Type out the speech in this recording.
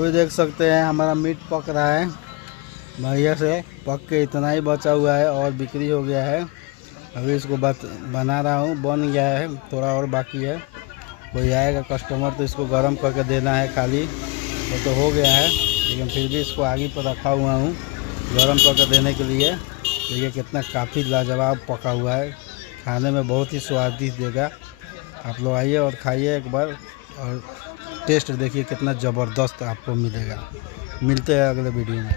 अभी देख सकते हैं हमारा मीट पक रहा है बढ़िया से, पक के इतना ही बचा हुआ है और बिक्री हो गया है। अभी इसको बना रहा हूँ, बन गया है, थोड़ा और बाकी है। कोई आएगा कस्टमर तो इसको गर्म करके देना है खाली, वो तो हो गया है, लेकिन फिर भी इसको आगे पर रखा हुआ हूँ गर्म करके देने के लिए। देखिए कितना काफ़ी लाजवाब पका हुआ है, खाने में बहुत ही स्वादिष्ट देगा। आप लोग आइए और खाइए एक बार, और टेस्ट देखिए कितना ज़बरदस्त आपको मिलेगा। मिलते हैं अगले वीडियो में।